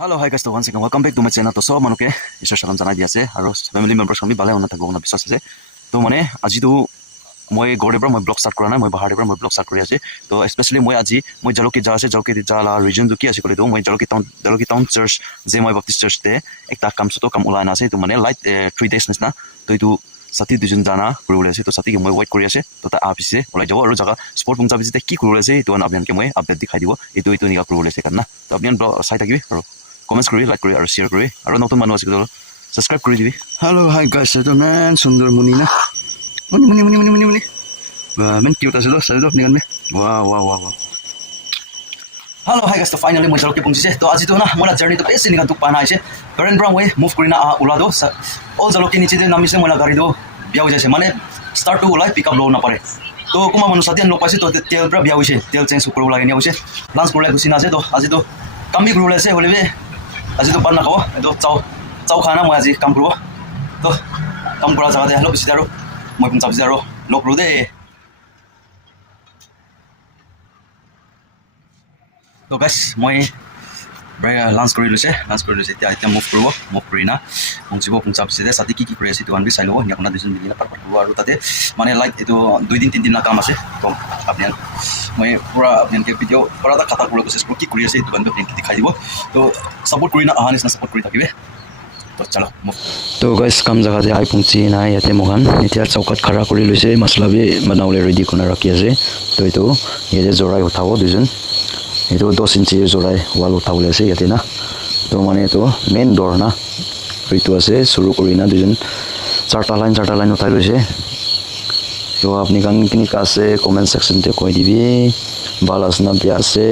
Hello, hi guys, once again, welcome back to my channel. So, manuke, isha shakan janai di ase, aro family members kami bale ona thakbo ona biswas ase. To mane aji tu moi gore pra moi blog start kora na, moi bahar pra moi blog start kori ase. To especially moi aji moi jaloki ja ase, jaloki ja la region du ki ase kole to moi jaloki town church je moi baptist church te ekta kam soto kam ulana ase. To mane light 3 days nisna. To itu sati dujon jana kurule ase. To sati ke moi wait kori ase. To ta apise olai jabo aro jaga sport pungja bisite ki kurule ase. To abian ke moi update dikhai dibo. Itu nika kurule ase kan na. To abian blog site agibi aro comments kuri, like kuri, share kuri, aro notun manu ase kudolo subscribe kuri dibi. Hello, hi guys, ito man, Sundar Muni na. Muni. Man, cute ase do, sabi do, nikan me. Wow. Hello, hi guys, to finally moi jaloki pungsi to aji to na mola journey to besi nikan tuk pana aise. Current brown way move kuri na ula do, all jaloki niche de namise mola gari do biau jaise mane start to ulai pick up lo na pare. To kuma manu satian lo paise to tel bra biau ise, tel change kuru lagi ni ause. Lance kuru lagi kusina ase to aji to kami kuru ase holibe. Aji to pan na ko, edo chau khana moi aji kam kuru. To kam kura jaga de hello bisi daro. Moi pung sabji daro. Lok ru de. To guys, moi lance kuri lose tia move kuri na pung sabji de sati ki kuri ase to an bi sailo nya kona dusun milina par kuru aru tate mane like edo 2 din 3 din na kam ase to apnian moi pura apnian ke video pura ta kata kuru koses ki kuri ase to ban do dikhai dibo to support kuri na ahanis na support kuri thakibe to chalo move To guys, kam jaga de ai pungchi na yate mohan etia chaukat khara kuri loise masala bi banaule ready kona rakhi ase to itu yete jorai uthabo dujon itu 2 inch jorai wall uthawle ase yate na to mane to main door na itu ase suru kuri na dujon charta line uthai loise to apni kan kini ka ase comment section te koi dibi balas na bi ase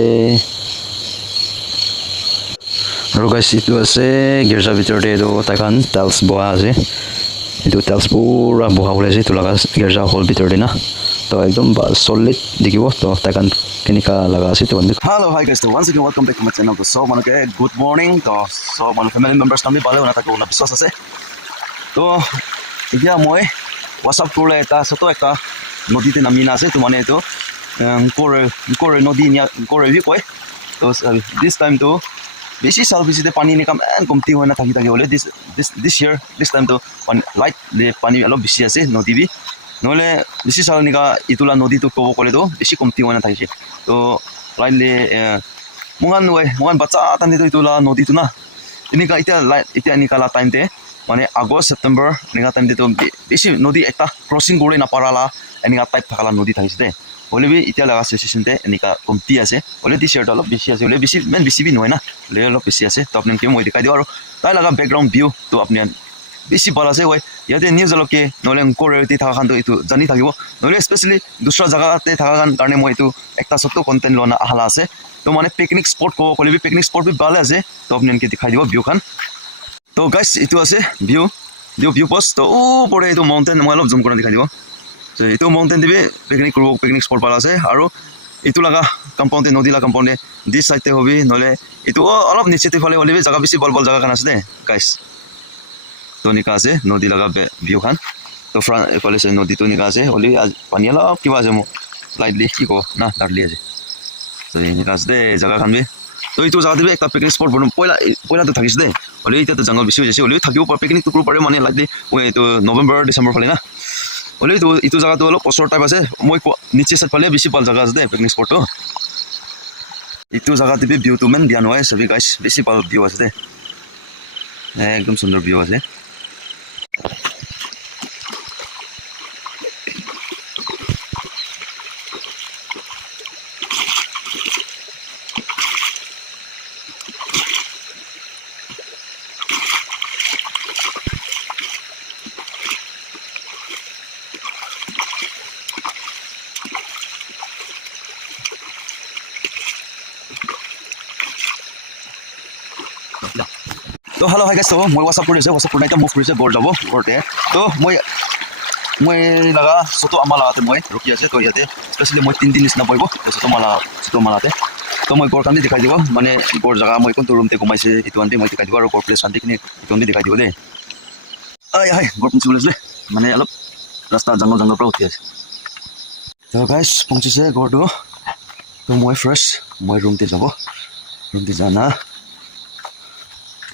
aro guys itu ase girja bitor te do takan tiles boa ase itu tiles pura boha bole ase to laga girja hall bitor de na to ekdom solid dikibo to takan kenika laga ase to hello hi guys, to once again welcome back to my channel. To so manuke good morning to so manu family members kami bale ona thakbo ona biswas ase. To এতিয়া মই WhatsApp kurle eta soto ekta nodi te namina ase to mane to kore nodi nya kore vi koi to this time to beshi sal beshi te pani nikam en komti hoina thaki hole this year this time to light le pani alo beshi ase nodi bi nole beshi sal nika itula nodi to kobo kole to beshi komti hoina thaki to light le mongan bacha tan de itula nodi tu na inika itia nikala time te mane August September nika time de to beshi nodi ekta crossing gore na parala enika type thakala nodi thakiste hole bi itia laga situation te enika komti ase hole this year to alop beshi ase hole beshi bi noy na le alop beshi ase to apne ke moi dikhai dio aro tai laga background view to apne beshi bala ase hoy yate news aloke nole kore ti thaka khan to itu jani thakibo nole especially dusra jaga te thaka khan karne moi itu ekta soto content lona ahala ase to mane picnic spot ko hole bi picnic spot bi bala ase to apne ke dikhai dio view khan to guys itu ase view post to pore itu mountain moi alop zoom kora dikhai dio so itu mountain dibe picnic spot bala ase aro itu laga compound te nodi la compound te this side te hobi nole itu alop niche te phale hole bi jaga beshi bol jaga khan ase de guys to nika ase nodi laga view khan to front phale se nodi to nika ase hole pani ala kiba ase mo lightly ki ko na darli ase so nika ase de jaga khan bi to itu jaga dibe ekta picnic spot bono poila to thakis de hole ita to jungle beshi hoise hole thakibo picnic to kuru pare mane lightly we to November December phale na hole itu jaga to alop osor type ase moi niche side phale beshi bal jaga ase de picnic spot to itu jaga dibe view to men bian hoy sabi guys beshi bal view ase de ekdom sundar view ase to hello hi guys, to moi WhatsApp kuri na move kuri gor jabo gor te to moi laga soto amala te moi ruki ase to yate especially moi 3 din is na boibo to soto mala te to moi gor kan dikhai dibo mane gor jaga moi kon to room te gumaise itu ante moi dikhai dibo aro gor place ante kini itu ante dikhai dibo de ai gor pun chule mane alop rasta jungle pra uthi ase to guys pungchi se gor do to moi fresh moi room te jabo room te jana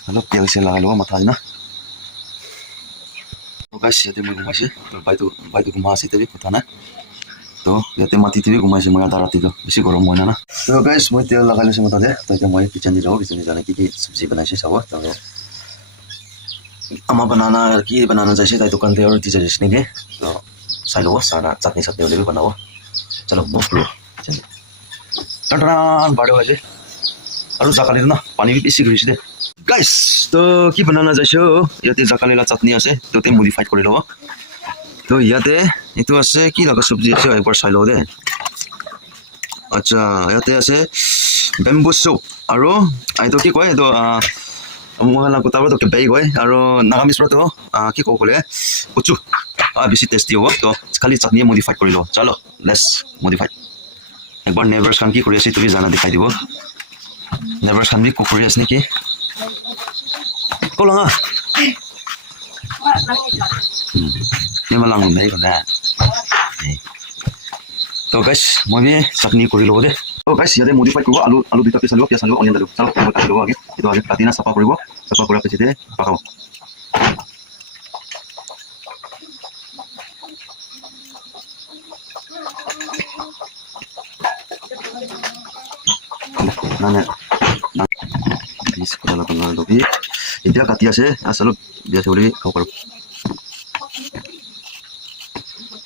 অলপ তেল cell লগাই ল'ব মাথা না তো গাইছ ইয়াতে মই ঘুমাইছে তো বাইটো ঘুমা আছে তেবি কথা নাই তো ইয়াতে মাটি তেবি ঘুমাইছে মই আধা ৰাতিটো বেছি গৰম হয় না তো গাইছ মই তেল লগাই লৈছোঁ মাথাতে তো এতিয়া মই কিচেন দি যাওঁ কিচেন জানে কি চব্জি বনাইছে চাব তো আমাৰ बनाना কি बनाना যাইছে তাই দোকান দিয়ে আৰু দি যাইছে নেকি তো চাই ল'ব চানা চাটনি চাটনি হ'লেও বনাব চলো মুভ কৰোঁ টান বাঢ়ে হৈছে আৰু জাকালিটো না পানী বেছি ঘূৰিছে দে গাইছ তো কি बनाना যাইছে ইয়াতে জাকালিলা চাটনি আছে তো তে মডিফাইড কৰি ল'ব তো ইয়াতে এইটো আছে কি লগা চব্জি আছে একবাৰ চাই লওঁ দে আচ্ছা ইয়াতে আছে বেম্বু চুপ আৰু এইটো কি কয় এইটো মই গোটাব তো বেগ হয় আৰু নাগামিজ পৰাটো কি ক'ব ক'লে কচু বেছি টেষ্টি হ'ব তো খালি চাটনিয়ে মডিফাইড কৰি লওঁ চলো লেটছ মডিফাইড একবাৰ নেইবাৰ্ছ খান কি কৰি আছে তুমি জানা দেখাই দিব নেইবাৰ্ছ খান বি কুক কৰি আছে নেকি ক'লা মাlang নাই ko na তো গাইছ মই চাটনি কৰি লওঁ দে তো গাইছ ইয়াতে মডিফাইড কৰিব আলু দুটা পিছ আলু পিয়াজ আলু অনিয়ন আলু চালো মই কাটি ল'ব আগে এইটো আগে কাটি না চাফা কৰিব চাফা কৰাৰ পিছতে পকাব মানে প্লিজ কথা লগা লগি এতিয়া কাটি আছে আচলো বিয়া থলি খাব পাৰো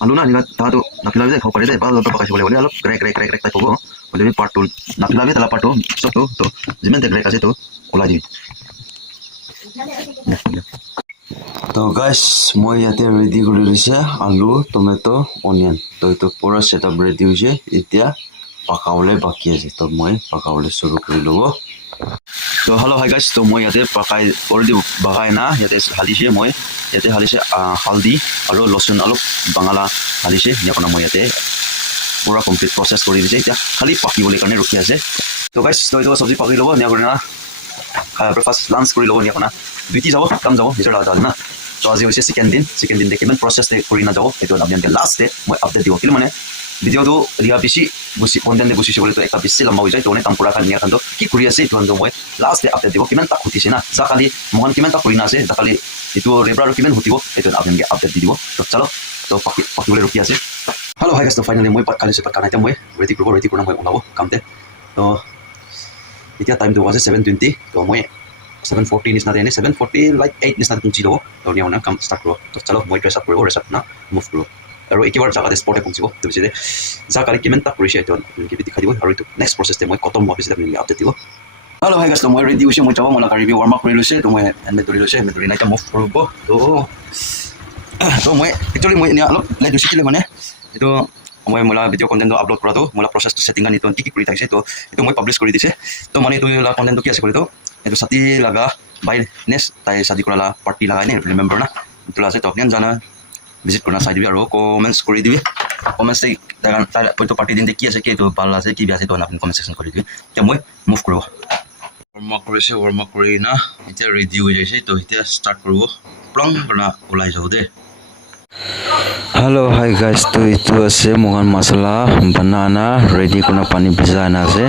আলু না নিগা তাতো নাপিলাবি দে খাব পাৰি দে ভাল অলপ পকাইছে বলে অলপ গ্ৰেক টাইপ হ'ব বলে পাৰ্ট 2 নাপিলাবি তালা পাৰ্ট 2 সব তো যিমান গ্ৰেক আছে তো ওলাই দিবি তো গাইছ মই ইয়াতে ৰেডি কৰি লৈছে আলু টমেটো অনিয়ন তো এইটো পুৰা সেটআপ ৰেডি হৈছে এতিয়া পকাবলৈ বাকি আছে তো মই পকাবলৈ শুৰু কৰি ল'ব তো হেল্ল' হাই গাইছ তো মই ইয়াতে পকাই অলৰেডি বহাই না ইয়াতে হালিছে মই ইয়াতে হালিছে হালদি আৰু লচুন অলপ বাঙালা হালিছে ইয়াৰ মই ইয়াতে পুৰা কমপ্লিট প্ৰচেছ কৰি দিছে এতিয়া খালি পাকিবলৈ কাৰণে ৰখি আছে তো গাইছ তো এইটো চব্জি পাকি ল'ব নিয়া কৰি না ব্ৰেকফাষ্ট লাঞ্চ কৰি ল'ব নিয়া আপোনাৰ ডিউটি যাব কাম যাব নিজৰ লগত না তো আজি হৈছে ছেকেণ্ড দিন দেখি কিমান প্ৰচেছ কৰি না যাব এইটো আপোনালোকে লাষ্ট মই আপডেট দিব কিন্তু মানে ভিডিঅ'টো দিয়া বেছি গুচি কণ্টেণ্ট গুচিছে বুলি এটা বেছি লম্বা হৈ যায় তো কাম পুৰা নিয়া কামটো কি কৰি আছে এইটো মই লাষ্ট আপডেট দিব কিমান তাক সুধিছে না জাকালি মহান কিমান তাক কৰি না আছে জাকালি এইটো ৰেবাৰ কিমান সুধিব এইটো আপোনালোকে আপডেট দি দিব তো চলো তো পাকিবলৈ ৰখি আছে হেল্ল' হাই গাইছ তো ফাইনেলি মই পাত কালিছোঁ পাত কানাইতে মই ৰেডি কৰিব মই ওলাব কামতে তো এতিয়া টাইমটো আছে 7:20 তো মই 7:40 নিচিনা দেনে 7:40 লাইক 8 নিচিনা পहुঁচি ল'ব তো নিয়া কাম ষ্টাৰ্ট কৰিব তো চলো মই ড্ৰেছ আপ কৰিব ৰেছ আপ না মুভ কৰিব আৰু একেবাৰে জাগাতে স্পটে পहुঁচিব তো পিছতে জাকালি কিমান তাক কৰিছে এইটো আপোনালোকে দেখাই দিব আৰু এইটো নেক্সট প্ৰচেছতে মই খতম হোৱাৰ পিছতে আপোনালোকে আপডেট দিব হেল্ল' হাই গাইছ তো মই ৰেডি হৈছে মই যাব মই গাড়ী ৱাৰ্ম আপ কৰি লৈছে তো মই হেলমেট ধৰি লৈছে হেলমেট ধৰি নাই মুভ কৰিব তো মই একচুৱেলি মই এনে অলপ লেট হৈছিলে মানে এইটো মই মোলা ভিডিঅ' কণ্টেণ্টটো আপলোড কৰাটো মোলা প্ৰচেছটো ছেটিং আনি তো কি কৰি থাকিছে তো এইটো মই পাব্লিছ কৰি দিছে তো মানে এইটো কণ্টেণ্টটো কি আছে কৰিতো এইটো ছাতি লগা বাই নেক্সট তাই শাদি কৰা পাৰ্টি লগাই নে ৰিমেম্বাৰ না এইটো আছে তো আপুনি জানা ভিজিট কৰনা চাই দিবি আৰু কমেণ্টছ কৰি দিবি কমেণ্টছ তাৰ এইটো পাৰ্টি দিনতে কি আছে কি এইটো ভাল আছে কি বেয়া আছে তো আপুনি কমেণ্ট ছেকশ্যন কৰি দিবি এতিয়া মই মুভ কৰিব ৱাৰ্ম আপ কৰি না এতিয়া ৰেডি হৈ যাইছে তো এতিয়া ষ্টাৰ্ট কৰিব প্লং কৰনা ওলাই যাওঁ দে Hello, hi guys. To itu ase mohon masalah banana ready kuna pani bijana ase.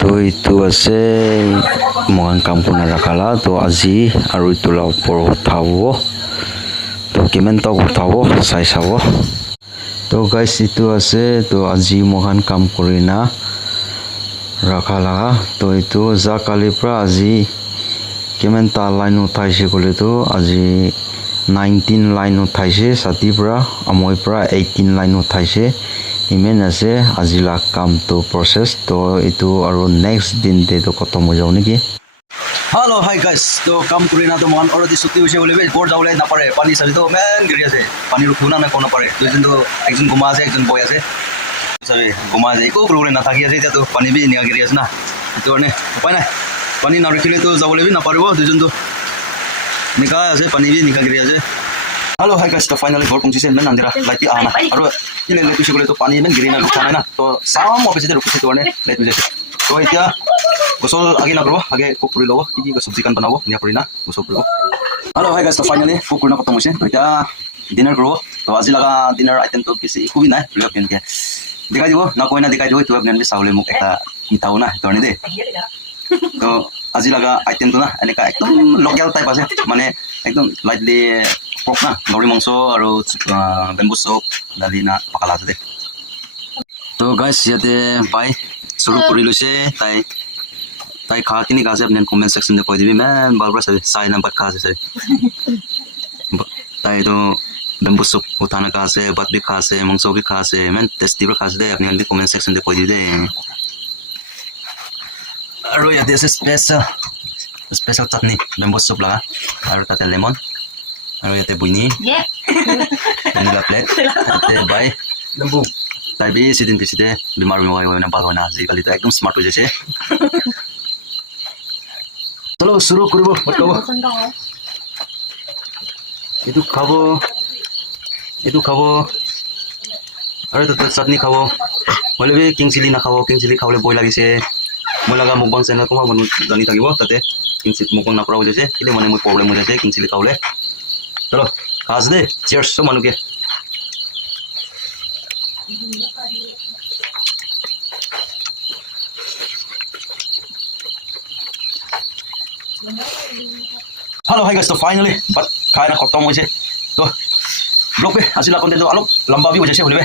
To itu ase mohon kampung rakala to aji aru itu la por uthawo. To kimen to uthawo sai sawo. To guys itu ase to aji mohon kam korina rakala to itu zakali pra aji kimen ta line uthaise kole to aji 19 line uthaise sati pra amoi pra 18 line uthaise imen ase azila kam to process to itu aru next din te to kotom ho jao niki hello hi guys तो काम কৰি না তো মন already ছুটি হৈছে বুলি ঘৰ যাবলৈ নাপাৰে পানী চালি তো মেন গিৰি আছে পানী ৰখিব না কোন পাৰে দুজন তো একজন ঘুমা আছে একজন বৈ আছে সবে ঘুমা আছে একো কৰিবলৈ নাথাকি আছে এতিয়া তো পানী বি নিয়া গিৰি আছে না এইটো কাৰণে উপায় নাই পানী নাৰাখিলে তো যাবলৈ বি নাপাৰিব দুজন তো নিকা আছে পানী বি নিকা গিৰি আছে हेलो हाय गाइस तो फाइनली घर पहुंची से मैं अंधेरा लाइट भी आना और ये ले कुछ बोले तो पानी में गिरी ना रुकना है ना तो साम ऑफिस से रुकते तो ने लाइट मुझे तो इतना गोसल आगे ना करो आगे कुक कर लो कि सब्जी कान बनाओ निया करिना गोसल करो हेलो हाय गाइस तो फाइनली कुक करना खत्म होइसे तो इतना डिनर करो तो आज लगा डिनर आइटम तो किसी को भी ना लोग के दिखाई दो ना कोई ना दिखाई दो तो अपने सावले मुक एक मिठाऊ ना तो ने दे तो আজি লগা আইটেমটো না এনেকা একদম লোকেল টাইপ আছে মানে একদম লাইটলি পক না গাহৰি মাংস আৰু বেম্বু চুপ দালি না পকালা আছে দে তো গাইছ ইয়াতে বাই শুরু কৰি লৈছে তাই খা কিনি খাইছে আপুনি কমেণ্ট ছেকশ্যনতে কৈ দিবি ইমান ভাল পৰা চাই নাম্বাৰ খা আছে তাইতো বেম্বু চুপ উঠানা খা আছে ভাত বি খা আছে মাংস বি খা আছে ইমান টেষ্টি পৰা খা আছে দে আপুনি কমেণ্ট ছেকশ্যনতে কৈ দিবি দে আৰু ইয়াতে আছে স্পেচিয়েল চাটনি বেম্বু চুপ লগা আৰু তাতে লেমন আৰু ইয়াতে বুইনি ভেনিলা প্লেট ইয়াতে বাই তাই বেছি দিন পিছতে বেমাৰ হয় না ভাল হয় না আজিকালি তো একদম স্মাৰ্ট হৈ যাইছে চলো শুৰু কৰব এইটো খাব আৰু তাতে চাটনি খাব মই লগে কিং চিলি নাখাব কিং চিলি খাবলৈ ভয় লাগিছে মই লগা মুখবাং চেনেল কোনোবা মানুহ জানি থাকিব তাতে কিং চিলি মুখবাং নকৰা হৈ যাইছে কিন্তু মানে মোৰ প্ৰব্লেম হৈ যাইছে কিং চিলি খাবলৈ চলো খাজ দে চিয়াৰ্ছ চব মানুহকে Hello, hi guys. So finally, but kaya na khottom hoise. To blog pe asila content to alok lamba bi hoise bolbe.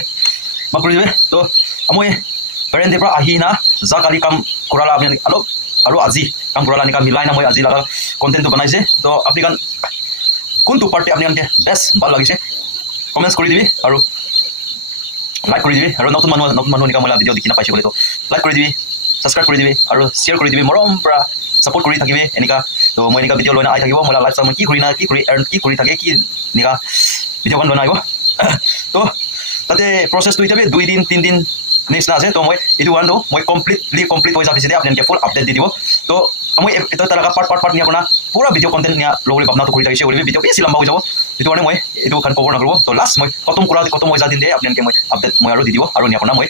Makuri be. To amoy parent pra ahi na zakali kam korala apni alok aru aji kam korala ni kam milai na moi aji laga content to banaise. To apni kan kuntu parte apni anke best bal lagise. Comments kori dibi aru like kori dibi aru notun manu ni kam mola video dikina paise bole to like kori dibi subscribe kori dibi aru share kori dibi morom pra support কৰি থাকিবে এনেকা তো মই এনেকা video লৈ আই থাকিব মই live চাম কি কৰি না কি কৰি এৰ্ন কি কৰি থাকে কি এনেকা ভিডিও বন বনাইব তো তাতে প্ৰসেসটো ইতাবে 2 দিন 3 দিন নেক্সট আছে তো মই এটো ওয়ান দো মই কমপ্লিট হৈ যাবিছে আপোনালোকে ফুল আপডেট দি দিব তো মই এটা তাৰা পাৰ্ট নিয়া কোনা পুৰা ভিডিও কন্টেন্ট নিয়া লগলি ভাবনা তো কৰি থাকিছে বলি ভিডিও বেছি লম্বা হৈ যাব এটো মানে মই এটো খান কভাৰ নকৰো তো লাষ্ট মই খতম হৈ যা দিন দে আপোনালোকে মই আপডেট মই আৰু দি দিব আৰু নিয়া কোনা মই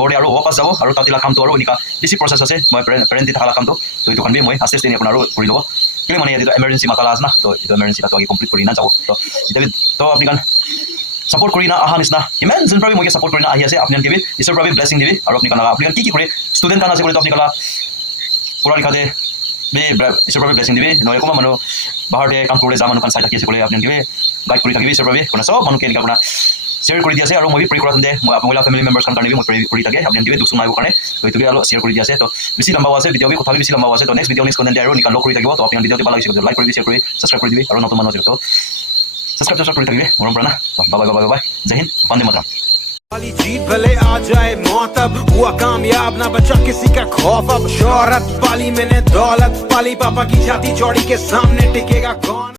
গড়ে আৰু ওপাস যাব আৰু তাতিলা কামটো আৰু এনেকা বেছি প্ৰসেস আছে মই পেৰেণ্টি থাকা কামটো তো এইটো খানবি মই আস্তে আস্তে আপোনাৰ আৰু কৰি দিব কিলে মানে এইটো এমাৰ্জেন্সি মাতালা আছে না তো এইটো এমাৰ্জেন্সি তাতো আগে কমপ্লিট কৰি না যাব তো এটা তো আপনি কান সাপোর্ট করি না আহা নিসনা ইমান জন প্রাবি মই সাপোর্ট করি না আহি আছে আপনি দিবি ঈশ্বর প্রাবি ব্লেসিং দিবি আর আপনি কান কি করে স্টুডেন্ট কান আছে করে তো আপনি কালা পড়া লিখাতে বে ঈশ্বর প্রাবি ব্লেসিং দিবি নয় কোমা মানু বাহারে কাম করে যা মানু কান সাইড থাকি আছে করে আপনি দিবি গাইড কৰি থাকিবি ঈশ্বৰ প্ৰাবি কোন সব মানু কে এনেকা কোনা शेयर কৰি দিয়াছে আৰু মই প্ৰে কৰা দে মই আপোনালোকৰ ফ্যামিলি মেম্বাৰছ কাম কাৰণে মই প্ৰে কৰি থাকে আপুনি দিবে দুখ শুনাইব কাৰণে তো এইটোকে অলপ শ্বেয়াৰ কৰি দিয়াছে তো বেছি লম্বা আছে ভিডিও কথা বেছি লম্বা আছে তো নেক্সট ভিডিও নেক্সট কন্টেন্ট আৰু নিকাল কৰি থাকিব তো আপুনি ভিডিওটো ভাল লাগিছে লাইক কৰি শ্বেয়াৰ কৰি সাবস্ক্ৰাইব কৰি দিবি আৰু নতুন মানুহ আছে তো সাবস্ক্ৰাইব কৰি থাকিবি মৰম প্ৰণা বাই জয় হিন্দ বন্দে মাতৰম वाली जीत भले आ जाए मौत अब हुआ कामयाब ना बचा किसी का खौफ अब शोहरत पाली मैंने दौलत पाली पापा की छाती चौड़ी के सामने टिकेगा कौन